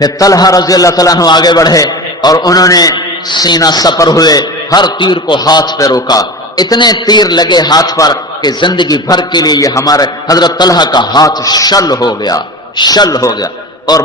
پھر طلحہ رضی اللہ تعالیٰ عنہ آگے بڑھے اور انہوں نے سینہ سپر ہوئے، ہر تیر کو ہاتھ پہ روکا، اتنے تیر لگے ہاتھ پر کہ زندگی بھر کے لیے یہ ہمارے حضرت طلحہ کا ہاتھ شل ہو گیا، شل ہو گیا۔ اور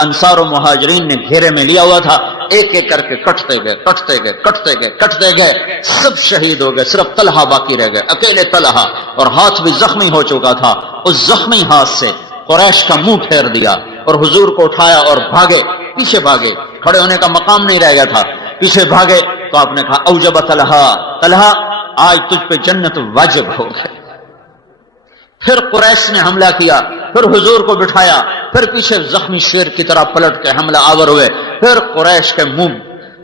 انصار و مہاجرین نے گھیرے میں لیا ہوا تھا، ایک ایک کر کے کٹتے گئے کٹتے گئے کٹتے گئے کٹتے گئے، سب شہید ہو گئے، صرف طلحہ باقی رہ گئے، اکیلے طلحہ، اور ہاتھ بھی زخمی ہو چکا تھا۔ اس زخمی ہاتھ سے قریش کا منہ پھیر دیا اور حضور کو اٹھایا اور بھاگے، پیچھے بھاگے، کھڑے ہونے کا مقام نہیں رہ گیا تھا، پیچھے بھاگے تو آپ نے کہا اوجب طلحہ، طلحہ آج تجھ پہ جنت واجب ہو گئی۔ پھر قریش نے حملہ کیا، پھر حضور کو بٹھایا، پھر پیچھے زخمی شیر کی طرح پلٹ کے حملہ آور ہوئے، پھر قریش کے منہ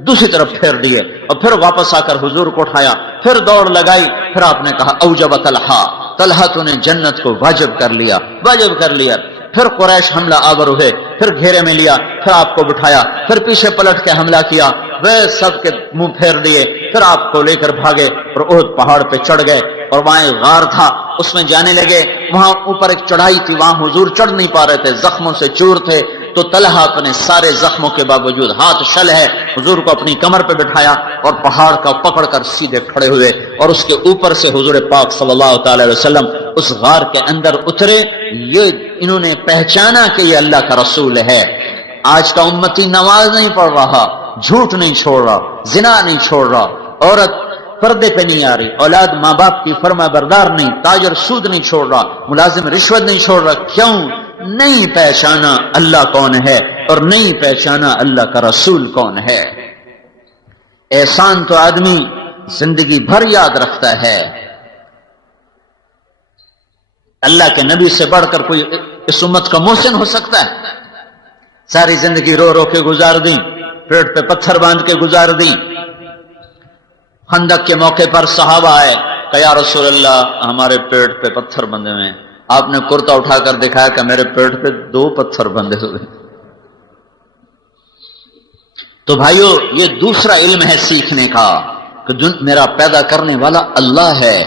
دوسری طرف پھیر دیے اور پھر واپس آ کر حضور کو اٹھایا، پھر دوڑ لگائی، پھر آپ نے کہا اوجب طلحہ، طلحہ تو نے جنت کو واجب کر لیا، واجب کر لیا۔ پھر قریش حملہ آور ہوئے، پھر گھیرے میں لیا، پھر آپ کو بٹھایا، پھر پیچھے پلٹ کے حملہ کیا، وہ سب کے منہ پھیر دیے، پھر آپ کو لے کر بھاگے اور احد پہاڑ پہ چڑھ گئے، اور وہاں ایک غار تھا اس میں جانے لگے، وہاں اوپر ایک چڑھائی تھی، وہاں حضور چڑھ نہیں پا رہے تھے، زخموں سے چور تھے، تو طلحہ اپنے سارے زخموں کے باوجود، ہاتھ شل ہے، حضور کو اپنی کمر پہ بٹھایا اور پہاڑ کا پکڑ کر سیدھے کھڑے ہوئے، اور اس کے اوپر سے حضور پاک صلی اللہ تعالی علیہ وسلم اس غار کے اندر اترے۔ یہ انہوں نے پہچانا کہ یہ اللہ کا رسول ہے۔ آج کا امتی نماز نہیں پڑھ رہا، جھوٹ نہیں چھوڑ رہا، زنا نہیں چھوڑ رہا، عورت پردے پہ نہیں آ رہی، اولاد ماں باپ کی فرما بردار نہیں، تاجر سود نہیں چھوڑ رہا، ملازم رشوت نہیں چھوڑ رہا۔ کیوں؟ نہیں پہچانا اللہ کون ہے اور نہیں پہچانا اللہ کا رسول کون ہے۔ احسان تو آدمی زندگی بھر یاد رکھتا ہے، اللہ کے نبی سے بڑھ کر کوئی اس امت کا محسن ہو سکتا ہے؟ ساری زندگی رو رو کے گزار دی، پیٹ پہ پتھر باندھ کے گزار دی۔ خندق کے موقع پر صحابہ آئے کہ یا رسول اللہ ہمارے پیٹ پہ پتھر بندھے ہوئے ہیں، آپ نے کرتا اٹھا کر دکھایا کہ میرے پیٹ پہ 2 پتھر بندھے ہوئے۔ تو بھائیو یہ دوسرا علم ہے سیکھنے کا کہ میرا پیدا کرنے والا اللہ ہے،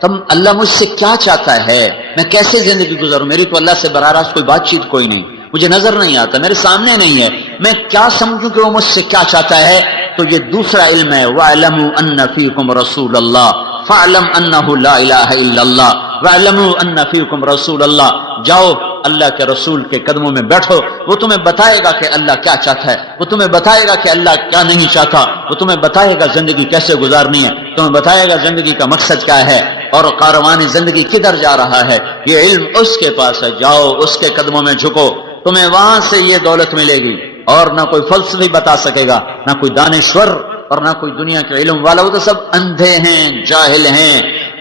تم اللہ مجھ سے کیا چاہتا ہے، میں کیسے زندگی گزاروں، میری تو اللہ سے براہ راست کوئی بات چیت کوئی نہیں، مجھے نظر نہیں آتا، میرے سامنے نہیں ہے، میں کیا سمجھوں کہ وہ مجھ سے کیا چاہتا ہے۔ تو یہ دوسرا علم ہے، وَاعْلَمُوا أَنَّ فِيكُمْ رَسُولَ اللَّهِ فَاعْلَمْ أَنَّهُ لَا إِلَٰهَ إِلَّا اللَّهِ وَاعْلَمُوا أَنَّ فِيكُمْ رَسُولَ اللَّهِ۔ جاؤ اللہ کے رسول کے قدموں میں بیٹھو، وہ تمہیں بتائے گا کہ اللہ کیا چاہتا ہے، وہ تمہیں بتائے گا کہ اللہ کیا نہیں چاہتا، وہ تمہیں بتائے گا زندگی کیسے گزارنی ہے، تمہیں بتائے گا زندگی کا مقصد کیا ہے اور کاروان زندگی کدھر جا رہا ہے۔ یہ علم اس کے پاس ہے، جاؤ اس کے قدموں میں جھکو، تمہیں وہاں سے یہ دولت ملے گی، اور نہ کوئی فلسفی بتا سکے گا، نہ کوئی دانشور اور نہ کوئی دنیا کے علم والا، وہ تو سب اندھے ہیں، جاہل ہیں۔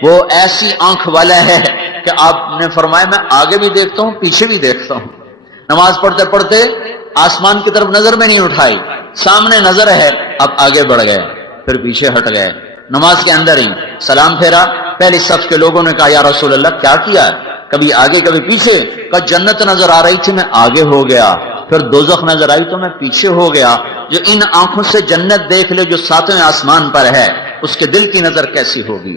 وہ ایسی آنکھ والا ہے کہ آپ نے فرمایا میں آگے بھی دیکھتا ہوں پیچھے بھی دیکھتا ہوں، نماز پڑھتے پڑھتے آسمان کی طرف نظر میں نہیں اٹھائی، سامنے نظر ہے، اب آگے بڑھ گئے، پھر پیچھے ہٹ گئے، نماز کے اندر ہی سلام پھیرا، پہلی صف کے لوگوں نے کہا یا رسول اللہ کیا کیا، کبھی آگے کبھی پیچھے، کہ جنت نظر آ رہی تھی میں آگے ہو گیا، پھر دوزخ نظر آئی تو میں پیچھے ہو گیا۔ جو ان آنکھوں سے جنت دیکھ لے جو 7ویں آسمان پر ہے، اس کے دل کی نظر کیسی ہوگی؟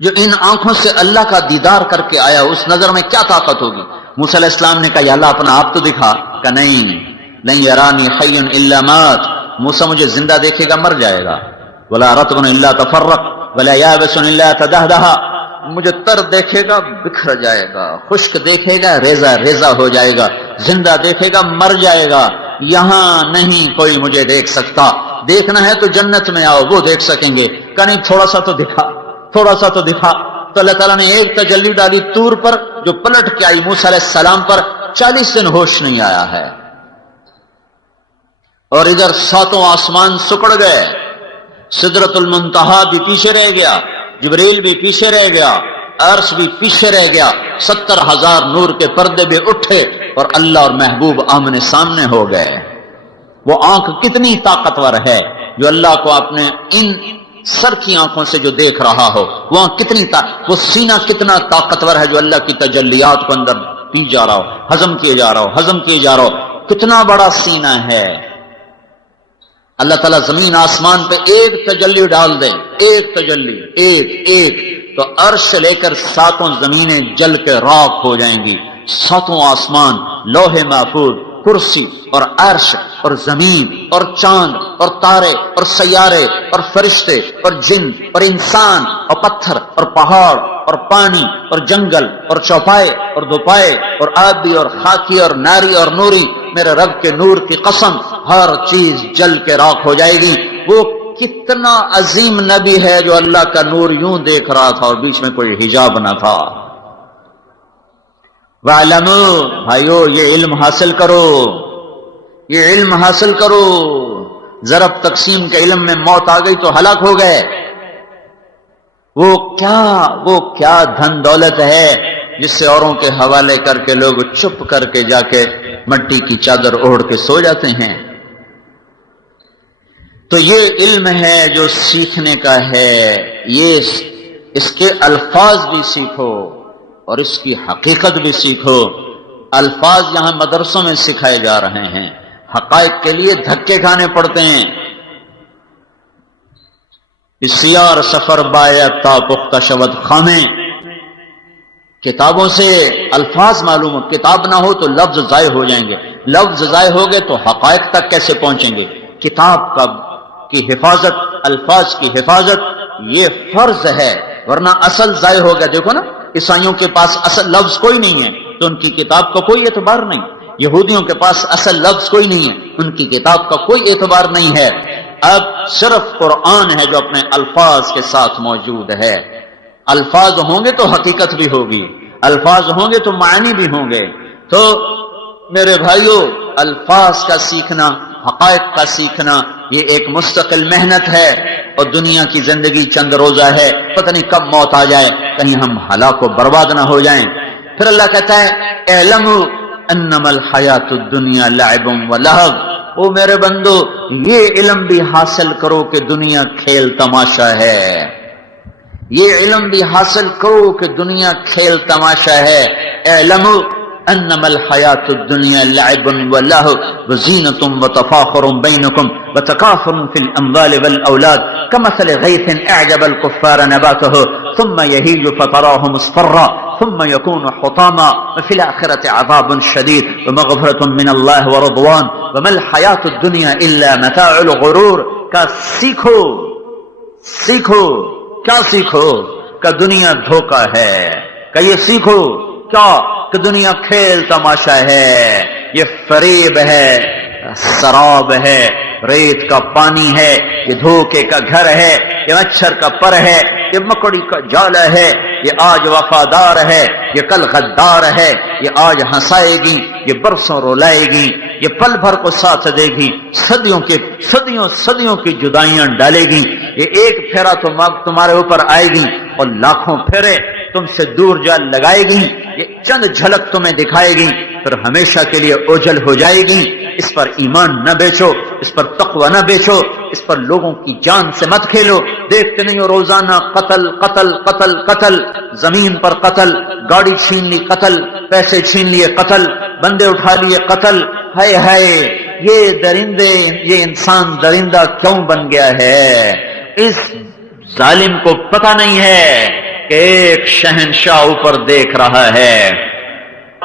جو ان آنکھوں سے اللہ کا دیدار کر کے آیا اس نظر میں کیا طاقت ہوگی؟ موسیٰ علیہ السلام نے کہا یا اللہ اپنا آپ تو دکھا، کہ نہیں، لن یرانی حی الا مات، موسیٰ مجھے زندہ دیکھے گا مر جائے گا، ولا رطب الا تفرق ولا یابس الا تدہدہ، مجھے تر دیکھے گا بکھر جائے گا، خشک دیکھے گا ریزہ ریزہ ہو جائے گا، زندہ دیکھے گا مر جائے گا، یہاں نہیں کوئی مجھے دیکھ سکتا، دیکھنا ہے تو جنت میں آؤ وہ دیکھ سکیں گے، کہ نہیں تھوڑا سا تو دکھا، تھوڑا سا تو دکھا۔ تو اللہ تعالیٰ نے ایک تجلی ڈالی طور پر جو پلٹ کے آئی موسیٰ علیہ السلام پر، 40 دن ہوش نہیں آیا ہے، اور ادھر 7 آسمان سکڑ گئے، سدرۃ المنتہا بھی پیچھے رہ گیا، جبریل بھی پیچھے رہ گیا، عرش بھی پیچھے رہ گیا، 70,000 نور کے پردے بھی اٹھے اور اللہ اور محبوب آمنے سامنے ہو گئے۔ وہ آنکھ کتنی طاقتور ہے جو اللہ کو اپنے ان سر کی آنکھوں سے جو دیکھ رہا ہو، وہاں کتنی وہ سینہ کتنا طاقتور ہے جو اللہ کی تجلیات کو اندر پی جا رہا ہو، ہضم کیے جا رہا ہو، ہضم کیے جا رہا ہو، کتنا بڑا سینہ ہے۔ اللہ تعالیٰ زمین آسمان پہ ایک تجلی ڈال دے، ایک تجلی، ایک تو عرش لے کر 7 زمینیں جل کے راکھ ہو جائیں گی، 7 آسمان، لوح محفوظ، کرسی اور عرش اور زمین اور چاند اور تارے اور سیارے اور فرشتے اور جن اور انسان اور پتھر اور پہاڑ اور پانی اور جنگل اور چوپائے اور دوپائے اور آبی اور خاکی اور ناری اور نوری، میرے رب کے نور کی قسم ہر چیز جل کے راکھ ہو جائے گی۔ وہ کتنا عظیم نبی ہے جو اللہ کا نور یوں دیکھ رہا تھا اور بیچ میں کوئی حجاب نہ تھا۔ وَاعْلَمُوا، بھائیو یہ علم حاصل کرو، یہ علم حاصل کرو۔ ضرب تقسیم کے علم میں موت آ گئی تو ہلاک ہو گئے۔ وہ کیا دھن دولت ہے جس سے اوروں کے حوالے کر کے لوگ چپ کر کے جا کے مٹی کی چادر اوڑھ کے سو جاتے ہیں۔ تو یہ علم ہے جو سیکھنے کا ہے، یہ اس کے الفاظ بھی سیکھو اور اس کی حقیقت بھی سیکھو۔ الفاظ یہاں مدرسوں میں سکھائے جا رہے ہیں، حقائق کے لیے دھکے کھانے پڑتے ہیں۔ بسیار سفر باید تا پختہ شود خامے، کتابوں سے الفاظ معلوم ہو، کتاب نہ ہو تو لفظ ضائع ہو جائیں گے، لفظ ضائع ہو گئے تو حقائق تک کیسے پہنچیں گے؟ کتاب کی حفاظت، الفاظ کی حفاظت یہ فرض ہے، ورنہ اصل ضائع ہو گیا۔ دیکھو نا، عیسائیوں کے پاس اصل لفظ کوئی نہیں ہے تو ان کی کتاب کا کوئی اعتبار نہیں، یہودیوں کے پاس اصل لفظ کوئی نہیں ہے، ان کی کتاب کا کوئی اعتبار نہیں ہے۔ اب صرف قرآن ہے جو اپنے الفاظ کے ساتھ موجود ہے۔ الفاظ ہوں گے تو حقیقت بھی ہوگی، الفاظ ہوں گے تو معنی بھی ہوں گے۔ تو میرے بھائیو، الفاظ کا سیکھنا، حقائق کا سیکھنا یہ ایک مستقل محنت ہے، اور دنیا کی زندگی چند روزہ ہے، پتہ نہیں کب موت آ جائے، کہیں ہم ہلاک و برباد نہ ہو جائیں۔ پھر اللہ کہتا ہے اعلموا انما الحیات الدنیا لعب و لہو، او میرے بندو یہ علم بھی حاصل کرو کہ دنیا کھیل تماشا ہے، یہ علم بھی حاصل کرو کہ دنیا کھیل تماشا ہے۔ اعلموا انما الحیات الدنیا لعب و لہو وزینۃ و تفاخر بینکم وتکاثر فی الاموال والاولاد کمثل غیث اعجب الکفار نباته ثم یہیج فتراه مصفرا ثم يكون حطاما وفي الآخرة عذاب شديد ومغفرة من الله ورضوان وما الحياة الدنيا إلا متاع الغرور۔ کا سیکھو کیا سیکھو کہ دنیا دھوکہ ہے، کہ یہ سیکھو کیا کہ دنیا کھیل تماشا ہے، یہ فریب ہے، سراب ہے، ریت کا پانی ہے، یہ دھوکے کا گھر ہے، یہ مچھر کا پر ہے، یہ مکڑی کا جال ہے، یہ آج وفادار ہے، یہ کل غدار ہے، یہ آج ہنسائے گی، یہ برسوں رولائے گی، یہ پل بھر کو ساتھ دے گی، صدیوں کی جدائیاں ڈالے گی، یہ ایک پھیرا تمہارے اوپر آئے گی اور لاکھوں پھیرے تم سے دور جا لگائے گی، یہ چند جھلک تمہیں دکھائے گی، پھر ہمیشہ کے لیے اوجھل ہو جائے گی۔ اس پر ایمان نہ بیچو، اس پر تقوی نہ بیچو، اس پر لوگوں کی جان سے مت کھیلو۔ دیکھتے نہیں ہو روزانہ قتل قتل قتل قتل، زمین پر قتل، گاڑی چھین لی قتل، پیسے چھین لیے قتل، بندے اٹھا لیے قتل۔ ہائے ہائے، یہ درندے، یہ انسان درندہ کیوں بن گیا ہے؟ اس ظالم کو پتہ نہیں ہے کہ ایک شہنشاہ اوپر دیکھ رہا ہے،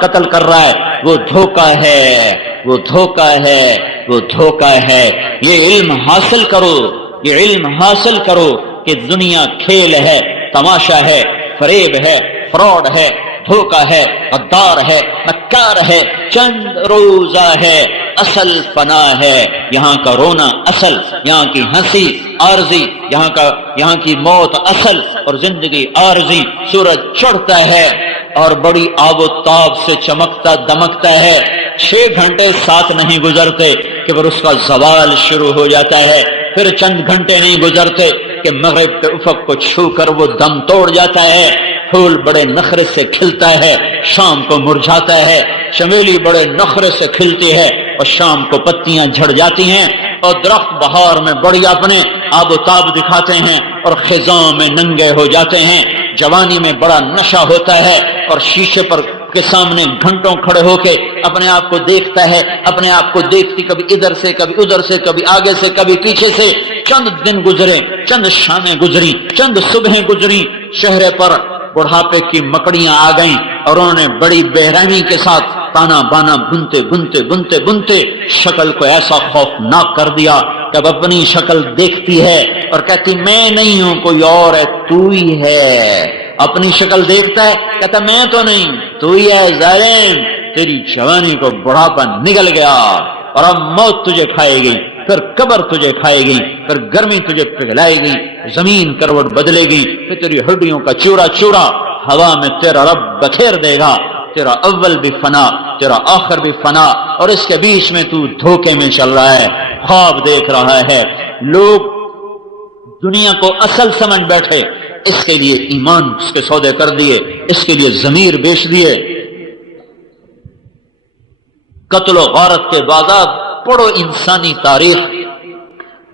قتل کر رہا ہے، وہ دھوکہ ہے، وہ دھوکہ ہے، وہ دھوکہ ہے۔ یہ علم حاصل کرو، یہ علم حاصل کرو کہ دنیا کھیل ہے، تماشا ہے، فریب ہے، فراڈ ہے، دھوکہ ہے، غدار ہے، مکار ہے، چند روزہ ہے، اصل پناہ ہے، یہاں کا رونا اصل، یہاں کی ہنسی عارضی، یہاں کی موت اصل اور زندگی عارضی۔ سورج چڑھتا ہے اور بڑی آب و تاب سے چمکتا دمکتا ہے، 6 گھنٹے ساتھ نہیں گزرتے کہ پھر اس کا زوال شروع ہو جاتا ہے، پھر چند گھنٹے نہیں گزرتے کہ مغرب کے افق کو چھو کر وہ دم توڑ جاتا ہے۔ پھول بڑے نخرے سے کھلتا ہے، شام کو مرجھاتا ہے، چمیلی بڑے نخرے سے کھلتی ہے اور شام کو پتیاں جھڑ جاتی ہیں، اور درخت بہار میں بڑی اپنے آب و تاب دکھاتے ہیں اور خزاں میں ننگے ہو جاتے ہیں۔ جوانی میں بڑا نشہ ہوتا ہے اور شیشے پر کے سامنے گھنٹوں کھڑے ہو کے اپنے آپ کو دیکھتا ہے، اپنے آپ کو دیکھتی کبھی ادھر سے کبھی ادھر سے، کبھی آگے سے کبھی پیچھے سے۔ چند دن گزرے، چند شامیں گزری، چند صبحیں گزری، چہرے پر بڑھاپے کی مکڑیاں آ گئیں اور انہوں نے بڑی بے رحمی کے ساتھ تانا بانا بنتے بنتے بنتے بنتے شکل کو ایسا خوفناک کر دیا کہ اب اپنی شکل دیکھتی ہے اور کہتی میں نہیں ہوں کوئی اور ہے، تو ہی ہے۔ اپنی شکل دیکھتا ہے کہتا میں تو نہیں، تو ہی ہے ظالم، تیری جوانی کو بڑھاپا نگل گیا اور اب موت تجھے کھائے گی، پھر قبر تجھے کھائے گی، پھر گرمی تجھے پگھلائے گی، زمین کروٹ بدلے گی، پھر تیری ہڈیوں کا چورا چورا ہوا میں تیرا رب بکھیر دے گا، تیرا اول بھی فنا، تیرا آخر بھی فنا، اور اس کے بیچ میں تو دھوکے میں چل رہا ہے، خواب دیکھ رہا ہے۔ لوگ دنیا کو اصل سمجھ بیٹھے، اس کے لیے ایمان اس کے سودے کر دیے، اس کے لیے ضمیر بیچ دیے۔ قتل و غارت کے بعد پڑھو انسانی تاریخ،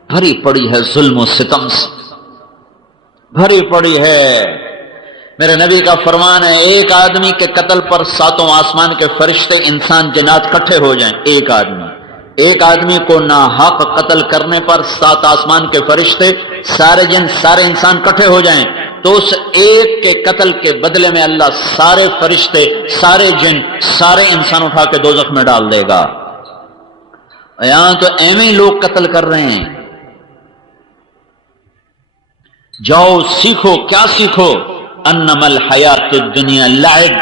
بھری پڑی ہے ظلم و ستم سے، بھری پڑی ہے۔ میرے نبی کا فرمان ہے ایک آدمی کے قتل پر ساتوں آسمان کے فرشتے انسان جنات کٹھے ہو جائیں۔ ایک آدمی کو ناحق قتل کرنے پر 7 آسمان کے فرشتے، سارے جن سارے انسان کٹھے ہو جائیں تو اس ایک کے قتل کے بدلے میں اللہ سارے فرشتے، سارے جن، سارے انسان اٹھا کے دوزخ میں ڈال دے گا۔ یہاں تو ایویں لوگ قتل کر رہے ہیں۔ جاؤ سیکھو، کیا سیکھو؟ انما الحیات الدنیا لعب،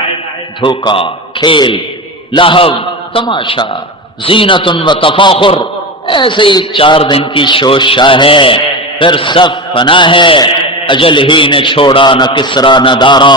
دھوکا، کھیل، لہو، تماشا، زینت و تفاخر، ایسے ہی 4 دن کی شوشا ہے، پھر سب فنا ہے۔ اجل ہی نے چھوڑا نہ کسرا نہ دارا،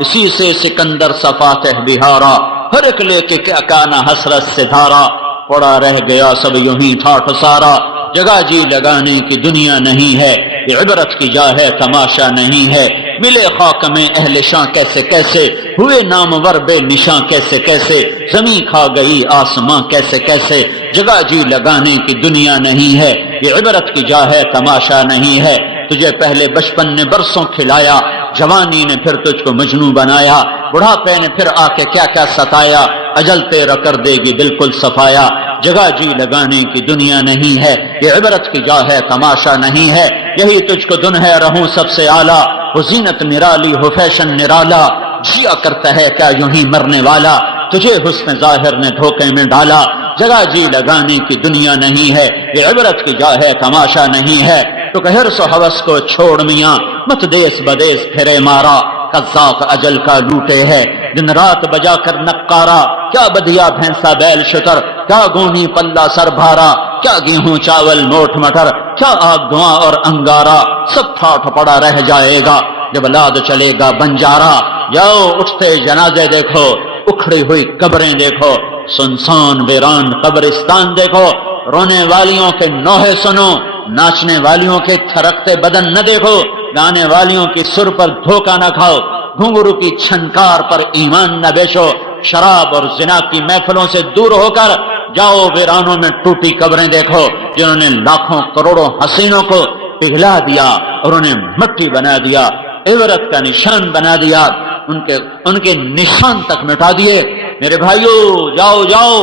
اسی سے سکندر صفاتہ بہارا، ہر ایک لے کے کیا کانا حسرت سے دھارا، پڑا رہ گیا سب یوں ہی ٹھاٹھ سارا، جگہ جی لگانے کی دنیا نہیں ہے، یہ عبرت کی جا ہے تماشا نہیں ہے۔ ملے خاک میں اہل شاں کیسے کیسے، ہوئے نامور بے نشاں کیسے کیسے، زمین کھا گئی آسماں کیسے کیسے، جگہ جی لگانے کی دنیا نہیں ہے، یہ عبرت کی جا ہے تماشا نہیں ہے۔ تجھے پہلے بچپن نے برسوں کھلایا، جوانی نے پھر تجھ کو مجنوں بنایا، بڑھاپے نے پھر آ کے کیا کیا ستایا، اجل تیرا کر دے گی بالکل صفایا، جگہ جی لگانے کی دنیا نہیں ہے، یہ عبرت کی جا ہے تماشا نہیں ہے۔ یہی تجھ کو دن ہے رہوں سب سے اعلیٰ، وہ زینت نرالی ہو فیشن نرالا، جیا کرتا ہے کیا یوں ہی مرنے والا، تجھے حسن ظاہر نے دھوکے میں ڈالا، جگہ جی لگانے کی دنیا نہیں ہے، یہ عبرت کی جا ہے تماشا نہیں ہے۔ تو کہ حرص و ہوس کو چھوڑ میاں، مت دیس بدیس پھرے مارا، قذاق اجل کا لوٹے ہے، دن رات بجا کر نقارا، کیا بدیا بھینسا بیل شتر، کیا گونی پلہ سر بھارا، کیا گیہوں چاول موٹ مٹر، کیا آگ دھواں اور انگارا، سب ٹھاٹھ پڑا رہ جائے گا جب لاد چلے گا بنجارا۔ جاؤ اٹھتے جنازے دیکھو، اکھڑی ہوئی قبریں دیکھو، سنسان ویران قبرستان دیکھو، رونے والیوں کے نوحے سنو، ناچنے والیوں کے تھرکتے بدن نہ دیکھو، گانے والیوں کی سر پر دھوکہ نہ کھاؤ، گھنگرو کی چھنکار پر ایمان نہ بیچو، شراب اور زنا کی محفلوں سے دور ہو کر جاؤ ویرانوں میں ٹوٹی قبریں دیکھو، جنہوں نے لاکھوں کروڑوں حسینوں کو پگھلا دیا اور انہیں مٹی بنا دیا، عبرت کا نشان بنا دیا، ان کے نشان تک مٹا دیے۔ میرے بھائیو جاؤ جاؤ،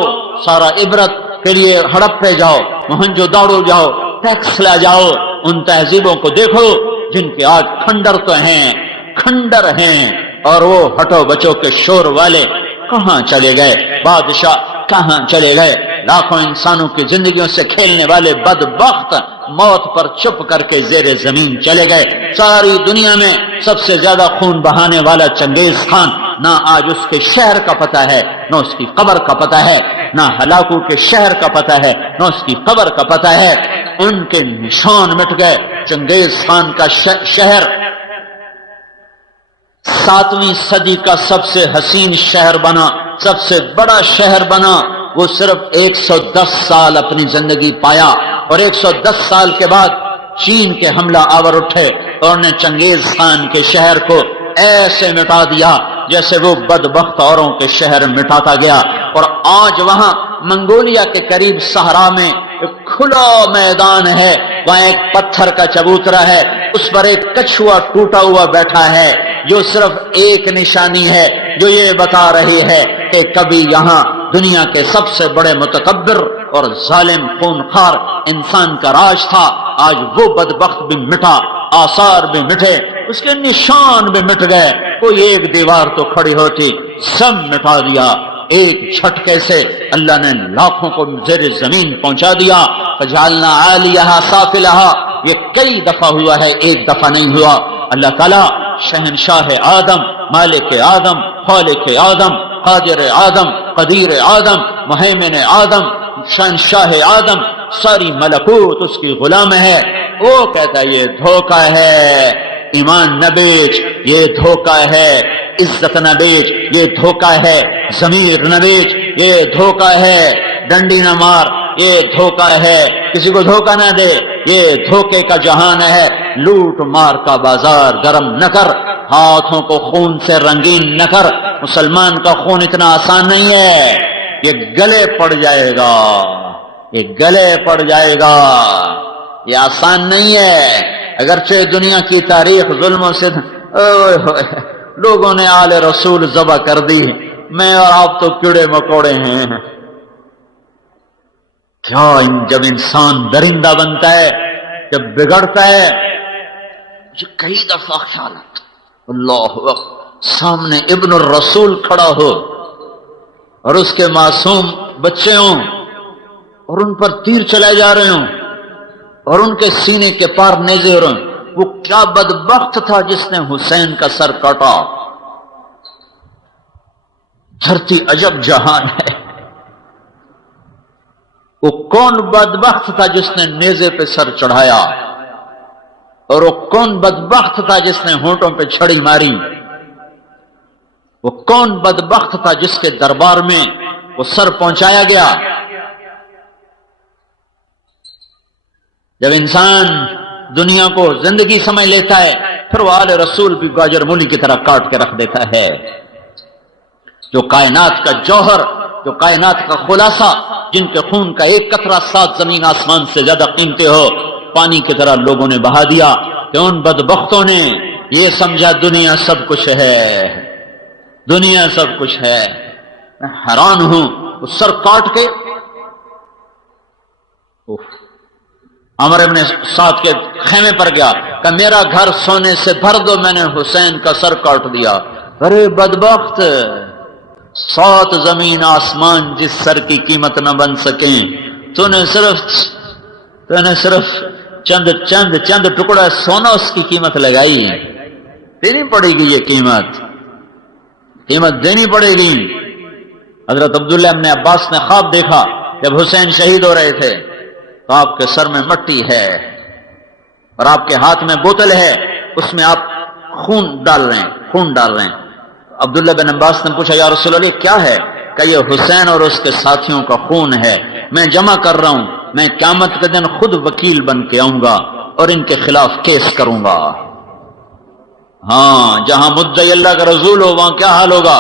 سارا عبرت کے لیے ہڑپے جاؤ، موہنجو داڑو جاؤ، ٹیکس لا جاؤ، ان تہذیبوں کو دیکھو جن کے آج کھنڈر تو ہیں، کھنڈر ہیں، اور وہ ہٹو بچوں کے شور والے کہاں چلے گئے، بادشاہ کہاں چلے گئے، لاکھوں انسانوں کی زندگیوں سے کھیلنے والے بدبخت موت پر چپ کر کے زیر زمین چلے گئے۔ ساری دنیا میں سب سے زیادہ خون بہانے والا چنگیز خان، نہ آج اس کے شہر کا پتہ ہے، نہ اس کی قبر کا پتہ ہے، نہ ہلاکو کے شہر کا پتہ ہے، نہ اس کی قبر کا پتہ ہے۔ ان کے نشان مٹ گئے۔ چنگیز خان کا شہر 7ویں صدی کا سب سے حسین شہر بنا، سب سے بڑا شہر بنا۔ وہ صرف 110 سال اپنی زندگی پایا، اور 110 سال کے بعد چین کے حملہ آور اٹھے اور نے چنگیز خان کے شہر کو ایسے مٹا دیا جیسے وہ بدبخت اوروں کے شہر مٹاتا گیا۔ اور آج وہاں منگولیا کے قریب صحرا میں ایک کھلا میدان ہے، وہاں ایک پتھر کا چبوترا ہے، اس پر ایک کچھوا ٹوٹا ہوا بیٹھا ہے، جو صرف ایک نشانی ہے جو یہ بتا رہی ہے کہ کبھی یہاں دنیا کے سب سے بڑے متکبر اور ظالم خونخوار انسان کا راج تھا۔ آج وہ بدبخت بھی مٹا، آثار بھی مٹے، اس کے نشان بھی مٹ گئے۔ کوئی ایک دیوار تو کھڑی ہوتی، سب مٹا دیا۔ ایک جھٹکے سے اللہ نے لاکھوں کو زیر زمین پہنچا دیا. فجعلنا عالیہا سافلہا، یہ کئی دفعہ ہوا ہے، ایک دفعہ نہیں ہوا. اللہ تعالیٰ شہنشاہ آدم، مالک آدم، خالق آدم، قادر آدم، قدیر آدم، مہیمن آدم، شہنشاہ آدم، ساری ملکوت اس کی غلام ہے. وہ کہتا ہے یہ دھوکہ ہے، ایمان نہ بیچ، یہ دھوکہ ہے، عزت نہ بیچ، یہ دھوکہ ہے، ضمیر نہ بیچ، یہ دھوکہ ہے، ڈنڈی نہ مار، یہ دھوکہ ہے، کسی کو دھوکہ نہ دے، یہ دھوکے کا جہان ہے. لوٹ مار کا بازار گرم نہ کر، ہاتھوں کو خون سے رنگین نہ کر. مسلمان کا خون اتنا آسان نہیں ہے، یہ گلے پڑ جائے گا، یہ گلے پڑ جائے گا، یہ آسان نہیں ہے. اگرچہ دنیا کی تاریخ ظلم و ستم، لوگوں نے آل رسول ذبح کر دی، میں اور آپ تو کیڑے مکوڑے ہیں. کیا جب انسان درندہ بنتا ہے، جب بگڑتا ہے، مجھے کئی دفعہ خیال آتا اللہ اکبر، سامنے ابن الرسول کھڑا ہو اور اس کے معصوم بچے ہوں اور ان پر تیر چلائے جا رہے ہوں اور ان کے سینے کے پار نیزے ہو رہے ہیں. وہ کیا بدبخت تھا جس نے حسین کا سر کاٹا. دھرتی عجب جہان ہے. وہ کون بدبخت تھا جس نے نیزے پہ سر چڑھایا، اور وہ کون بدبخت تھا جس نے ہونٹوں پہ چھڑی ماری. وہ کون بدبخت تھا جس کے دربار میں وہ سر پہنچایا گیا. جب انسان دنیا کو زندگی سمجھ لیتا ہے، پھر وہ آل رسول بھی گاجر مولی کی طرح کاٹ کے رکھ دیتا ہے. جو کائنات کا جوہر، جو کائنات کا خلاصہ، جن کے خون کا ایک قطرہ 7 زمین آسمان سے زیادہ قیمتی ہو، پانی کی طرح لوگوں نے بہا دیا. کہ ان بدبختوں نے یہ سمجھا دنیا سب کچھ ہے، دنیا سب کچھ ہے. میں حیران ہوں، وہ سر کاٹ کے عمر ابن سعد کے خیمے پر گیا کہ میرا گھر سونے سے بھر دو، میں نے حسین کا سر کاٹ دیا. ارے بدبخت، 7 زمین آسمان جس سر کی قیمت نہ بن سکیں، تو نے صرف چند ٹکڑا سونا اس کی قیمت لگائی. دینی پڑے گی، یہ قیمت دینی پڑے گی. حضرت عبداللہ ابن عباس نے خواب دیکھا جب حسین شہید ہو رہے تھے، تو آپ کے سر میں مٹی ہے اور آپ کے ہاتھ میں بوتل ہے، اس میں آپ خون ڈال رہے ہیں. عبداللہ بن عباس نے پوچھا یا رسول اللہ کیا ہے؟ کہ یہ حسین اور اس کے ساتھیوں کا خون ہے، میں جمع کر رہا ہوں، میں قیامت کے دن خود وکیل بن کے آؤں گا اور ان کے خلاف کیس کروں گا. ہاں، جہاں مدعی اللہ کا رسول ہو وہاں کیا حال ہوگا؟